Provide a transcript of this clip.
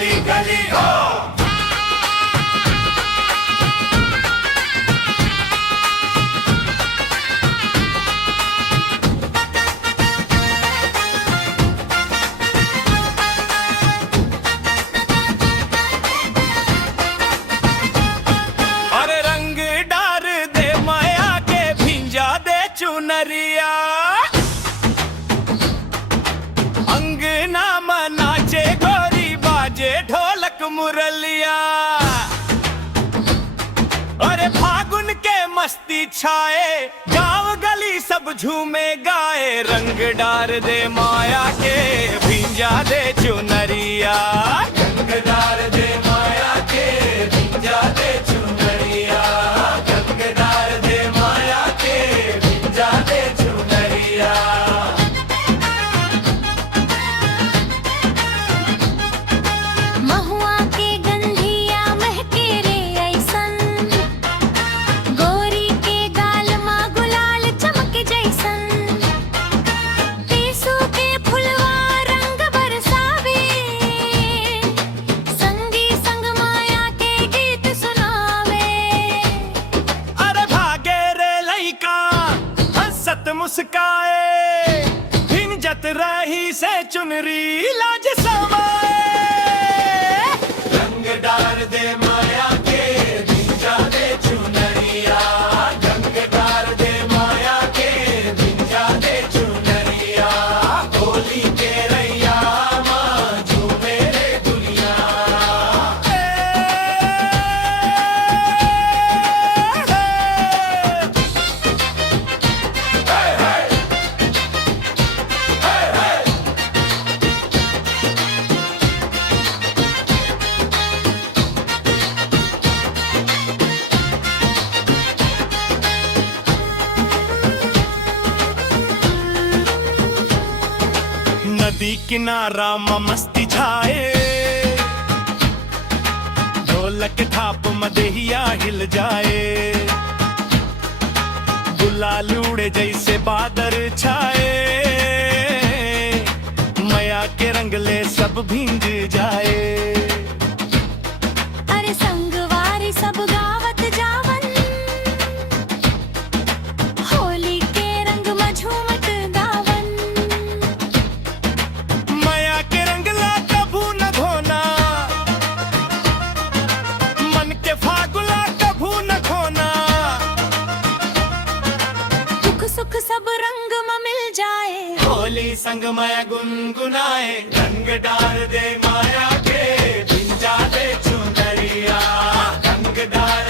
गली गली हो। चुनरिया अंगना मनाचे गोरी बाजे ढोलक मुरलिया। अरे फागुन के मस्ती छाए गांव गली सब झूमे गाए। रंग डार दे माया के भिंजा दे चुनरिया। रंग डार दे माया के भिंजा दे चुनरिया। रंग डार दे माया के भिंजा दे चुनरिया। महुआ के गंधिया महके रे ऐसन, गोरी के गाल मा गुलाल चमक जैसन। टेसू के फुलवा रंग बरसावे, संगी संग माया के गीत सुनावे। अरे भागे रे लइका हंसत मुस्काए, भिंजत रही से चुनरी लाज समाए। रंग डार दे माया के भिंजा दे चुनरिया। रंग डार दे माया के भिंजा दे चुनरिया। होली के रैया माँ झूमे रे दुनिया। नदी किनारा मस्ती छाए, ढोलक थाप मदेहिया हिल जाए। गुलाल उड़े जैसे बादर छाए, माया के रंगले सब भींज जाए। अरे संगवारी सब गावत जावन, होली के रंग में झूमत गावन। माया के रंगला कभू न धोना, मन के फागुला कभू न खोना। दुख सुख सब रंग में मिल जाए, होली संग माया गुनगुनाए। रंग डार दे माया के भिंजा दे चुनरिया। रंग डार